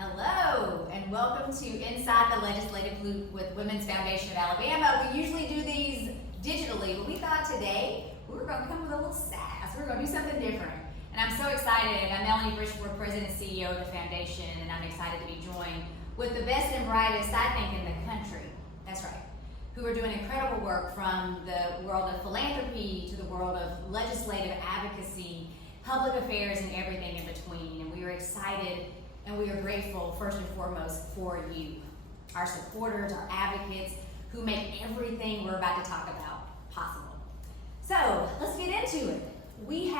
Hello, and welcome to Inside the Legislative Loop with Women's Foundation of Alabama. We usually do these digitally, but we thought today we were going to come with a little sass. We're going to do something different. And I'm so excited. I'm Melanie, Bridgeforth, President and CEO of the Foundation, and I'm excited to be joined with the best and brightest, I think, in the country. That's right. Who are doing incredible work from the world of philanthropy to the world of legislative advocacy, public affairs, and everything in between. And we are excited and we are grateful, first and foremost, for you, our supporters, our advocates, who make everything we're about to talk about possible. So let's get into it. We've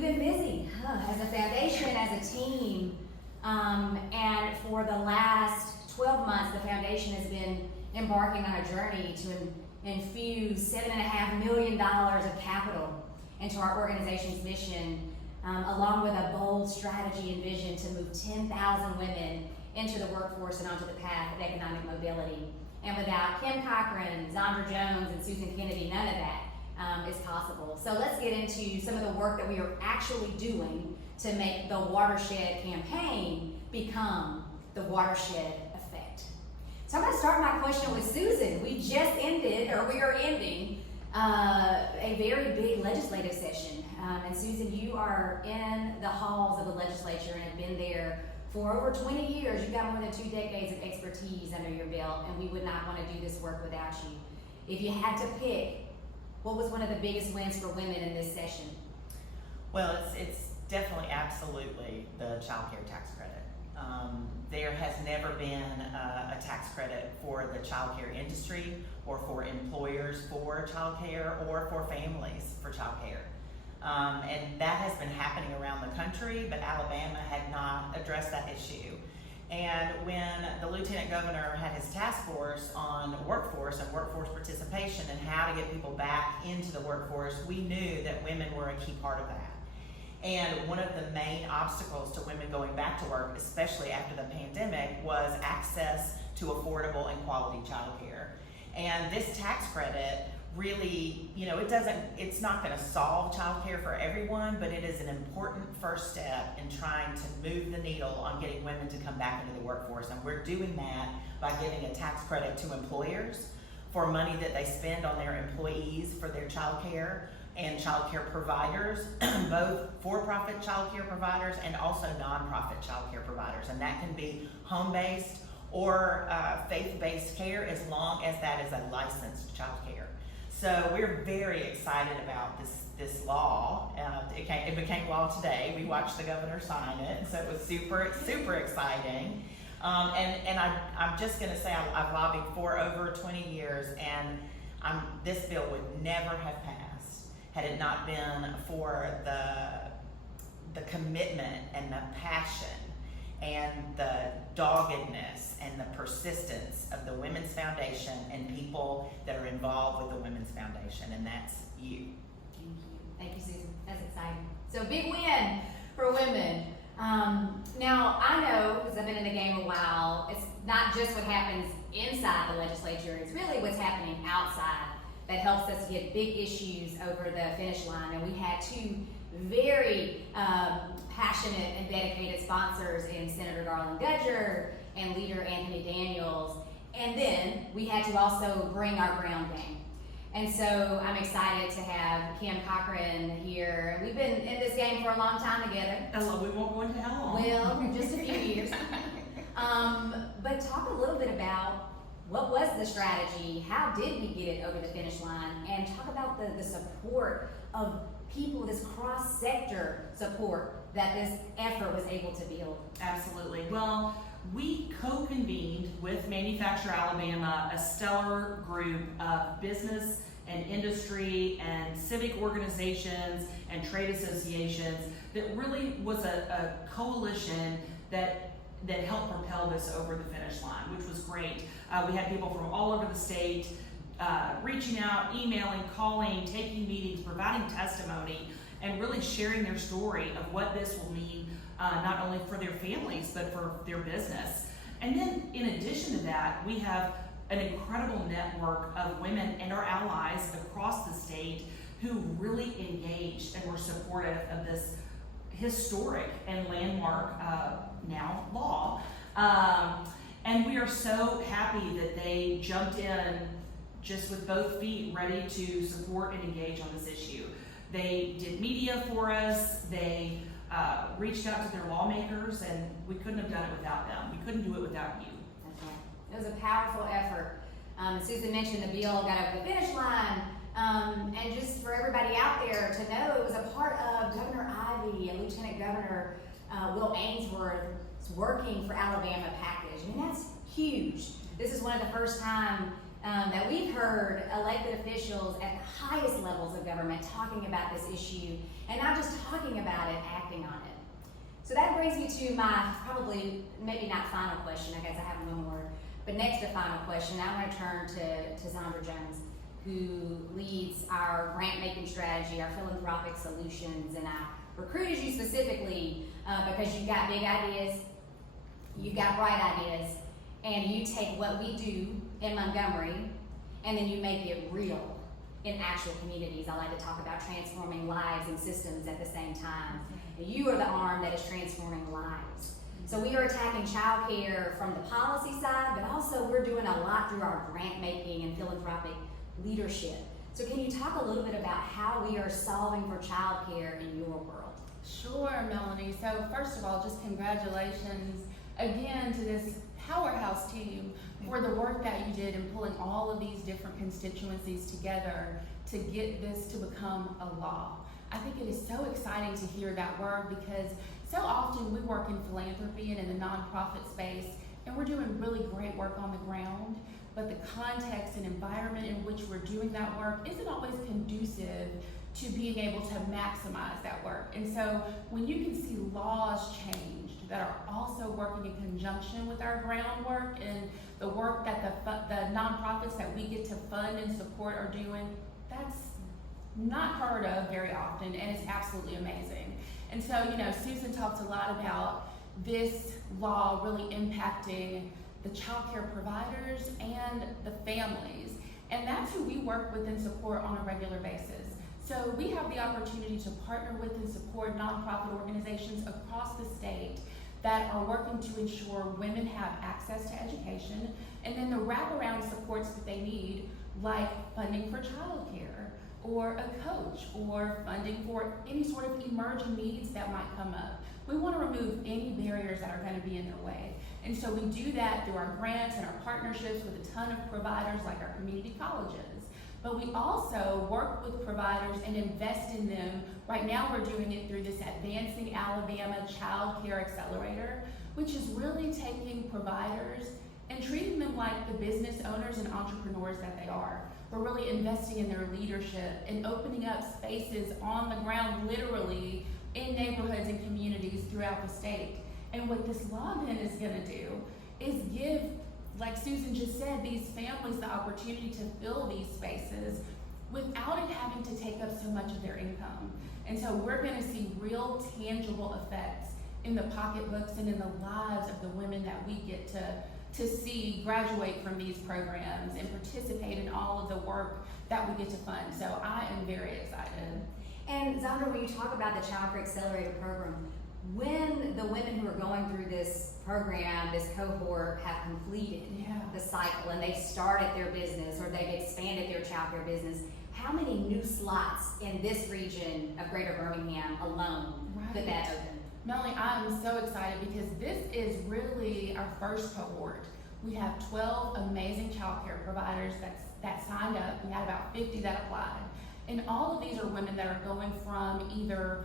been busy as a foundation, as a team, and for the last 12 months, the foundation has been embarking on a journey to infuse $7.5 million of capital into our organization's mission, along with a bold strategy and vision to move 10,000 women into the workforce and onto the path of economic mobility. And without Kim Cochran, Zhaundra Jones, and Susan Kennedy, none of that is possible. So let's get into some of the work that we are actually doing to make the Watershed campaign become the Watershed effect. So I'm going to start my question with Susan. We are ending a very big legislative session. And Susan, you are in the halls of the legislature and have been there for over 20 years. You've got more than 2 decades of expertise under your belt, and we would not want to do this work without you. If you had to pick, what was one of the biggest wins for women in this session? Well, it's definitely absolutely the child care tax credit. There has never been a tax credit for the child care industry or for employers for child care or for families for child care. And that has been happening around the country, but Alabama had not addressed that issue. And when the Lieutenant Governor had his task force on workforce and workforce participation and how to get people back into the workforce, we knew that women were a key part of that. And one of the main obstacles to women going back to work, especially after the pandemic, was access to affordable and quality child care. And this tax credit really, it's not going to solve child care for everyone, but it is an important first step in trying to move the needle on getting women to come back into the workforce. And we're doing that by giving a tax credit to employers for money that they spend on their employees for their child care, and child care providers, both for-profit child care providers and also nonprofit child care providers. And that can be home-based or faith-based care, as long as that is a licensed child care. So we're very excited about this law. It became law today. We watched the governor sign it, so it was super, super exciting. And I'm just going to say I've lobbied for over 20 years, and this bill would never have passed had it not been for the commitment and the passion and the doggedness and the persistence of the Women's Foundation and people that are involved with the Women's Foundation, and that's you. Thank you, Susan. That's exciting. So big win for women. Now, I know, because I've been in the game a while, it's not just what happens inside the legislature, it's really what's happening outside that helps us get big issues over the finish line. And we had two very passionate and dedicated sponsors in Senator Garland Gudger and Leader Anthony Daniels. And then we had to also bring our ground game. And so I'm excited to have Kim Cochran here. We've been in this game for a long time together. We won't go into how long. Well, just a few years. But talk a little bit about what was the strategy, how did we get it over the finish line, and talk about the support of people, this cross-sector support that this effort was able to build. Absolutely. Well, we co-convened with Manufacture Alabama, a stellar group of business and industry and civic organizations and trade associations that really was a coalition that helped propel this over the finish line, which was great. We had people from all over the state reaching out, emailing, calling, taking meetings, providing testimony, and really sharing their story of what this will mean not only for their families, but for their business. And then in addition to that, we have an incredible network of women and our allies across the state who really engaged and were supportive of this historic and landmark now law. And we are so happy that they jumped in just with both feet ready to support and engage on this issue. They did media for us, they reached out to their lawmakers, and we couldn't have done it without them. We couldn't do it without you. That's right. It was a powerful effort. Susan mentioned the bill got over the finish line. And just for everybody out there to know, it was a part of Governor Ivey and Lieutenant Governor Will Ainsworth's working for Alabama package. I mean, that's huge. This is one of the first time that we've heard elected officials at the highest levels of government talking about this issue, and not just talking about it, acting on it. So that brings me to my probably, maybe not final question, I guess I have one more, but next to final question, I want to turn to Zhaundra Jones, who leads our grant-making strategy, our philanthropic solutions, and I recruited you specifically because you've got big ideas, you've got bright ideas, and you take what we do in Montgomery, and then you make it real in actual communities. I like to talk about transforming lives and systems at the same time. You are the arm that is transforming lives. So we are attacking childcare from the policy side, but also we're doing a lot through our grant making and philanthropic leadership. So can you talk a little bit about how we are solving for childcare in your world? Sure, Melanie. So first of all, just congratulations again to this powerhouse team for the work that you did in pulling all of these different constituencies together to get this to become a law. I think it is so exciting to hear that word because so often we work in philanthropy and in the nonprofit space, and we're doing really great work on the ground, but the context and environment in which we're doing that work isn't always conducive to being able to maximize that work. And so when you can see laws changed that are also working in conjunction with our groundwork and the work that the nonprofits that we get to fund and support are doing, that's not heard of very often, and it's absolutely amazing. And so, you know, Susan talked a lot about this law really impacting the child care providers and the families, and that's who we work with and support on a regular basis. So we have the opportunity to partner with and support nonprofit organizations across the state that are working to ensure women have access to education, and then the wraparound supports that they need, like funding for childcare, or a coach, or funding for any sort of emerging needs that might come up. We want to remove any barriers that are going to be in their way. And so we do that through our grants and our partnerships with a ton of providers like our community colleges. But we also work with providers and invest in them. Right now we're doing it through this Advancing Alabama Child Care Accelerator, which is really taking providers and treating them like the business owners and entrepreneurs that they are. We're really investing in their leadership and opening up spaces on the ground, literally, in neighborhoods and communities throughout the state. And what this law then is gonna do is give, like Susan just said, these families the opportunity to fill these spaces without it having to take up so much of their income. And so we're gonna see real tangible effects in the pocketbooks and in the lives of the women that we get to see graduate from these programs and participate in all of the work that we get to fund. So I am very excited. And Zhaundra, when you talk about the Child Care Accelerator program, when the women who are going through this program, this cohort, have completed the cycle and they started their business or they've expanded their child care business, how many new slots in this region of Greater Birmingham alone could that open? Melanie, I'm so excited because this is really our first cohort. We have 12 amazing child care providers that signed up. We had about 50 that applied. And all of these are women that are going from either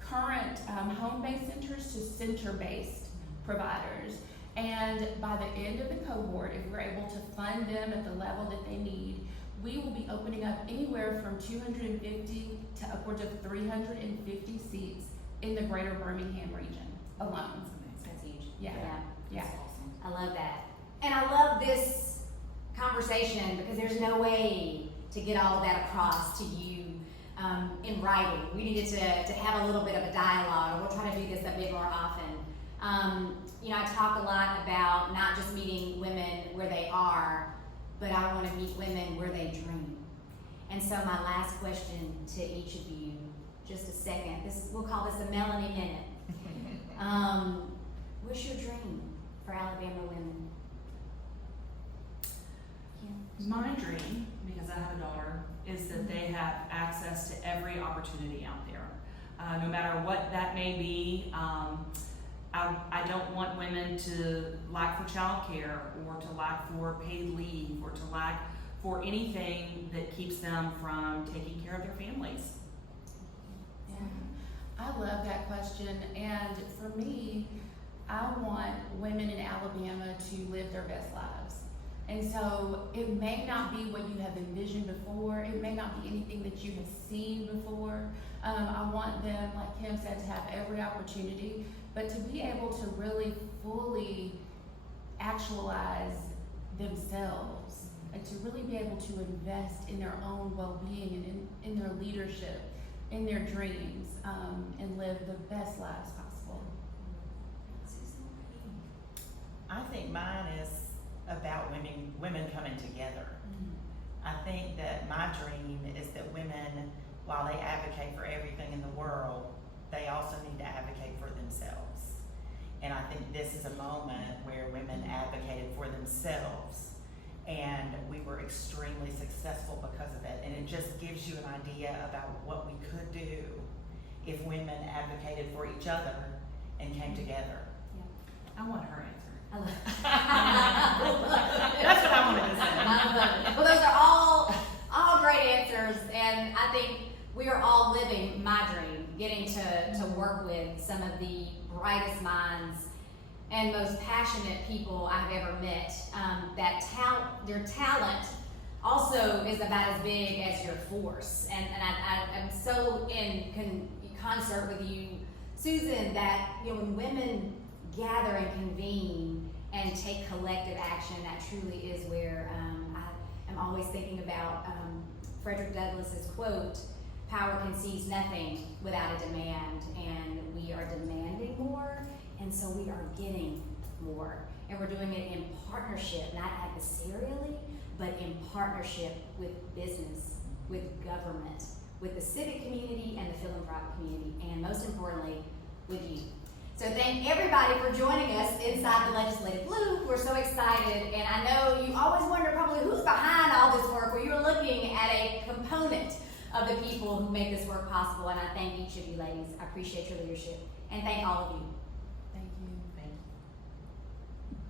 current home-based centers to center-based providers. And by the end of the cohort, if we're able to fund them at the level that they need, we will be opening up anywhere from 250 to upwards of 350 seats in the Greater Birmingham region alone. That's huge. Yeah. That's awesome. I love that. And I love this conversation because there's no way to get all of that across to you in writing. We needed to have a little bit of a dialogue. We'll try to do this a bit more often. You know, I talk a lot about not just meeting women where they are, but I want to meet women where they dream. And so my last question to each of you just a second. We'll call this a Melanie Minute. What's your dream for Alabama women? Kim? My dream, because I have a daughter, is that they have access to every opportunity out there. No matter what that may be, I don't want women to lack for childcare or to lack for paid leave or to lack for anything that keeps them from taking care of their families. Yeah, I love that question, and for me, I want women in Alabama to live their best lives. And so it may not be what you have envisioned before, it may not be anything that you have seen before. I want them, like Kim said, to have every opportunity, but to be able to really fully actualize themselves and to really be able to invest in their own well-being and in their leadership, in their dreams, and live the best lives possible. I think mine is about women coming together. I think that my dream is that women, while they advocate for everything in the world, they also need to advocate for themselves. And I think this is a moment where women advocated for themselves, and we were extremely successful because of it. And it just gives you an idea about what we could do if women advocated for each other and came together. I want her answer. I love it. That's what I wanted to say. I love it. Well, those are all great answers, and I think we are all living my dream, getting to work with some of the brightest minds and most passionate people I've ever met. Their talent also is about as big as your force, and I'm so in concert with you, Susan, that when women gather and convene and take collective action, that truly is where I am always thinking about Frederick Douglass's quote, "Power can seize nothing without a demand," and we are demanding more, and so we are getting more, and we're doing it in partnership, not adversarially, but in partnership with business, with government, with the civic community and the philanthropic community, and most importantly, with you. So thank everybody for joining us inside the Legislative Loop. We're so excited, and I know you always wonder probably who's behind all this work. Well, you're looking at a component of the people who make this work possible, and I thank each of you ladies. I appreciate your leadership, and thank all of you. Thank you.